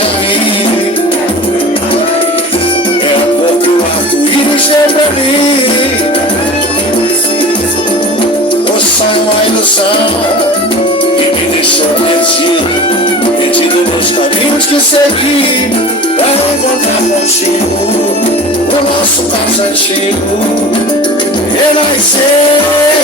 seja mim. É a cor que o arco-íris deu pra mim. O sonho, a ilusão que me deixou perdido nos caminhos que segui pra encontrar contigo o nosso caso antigo renascer.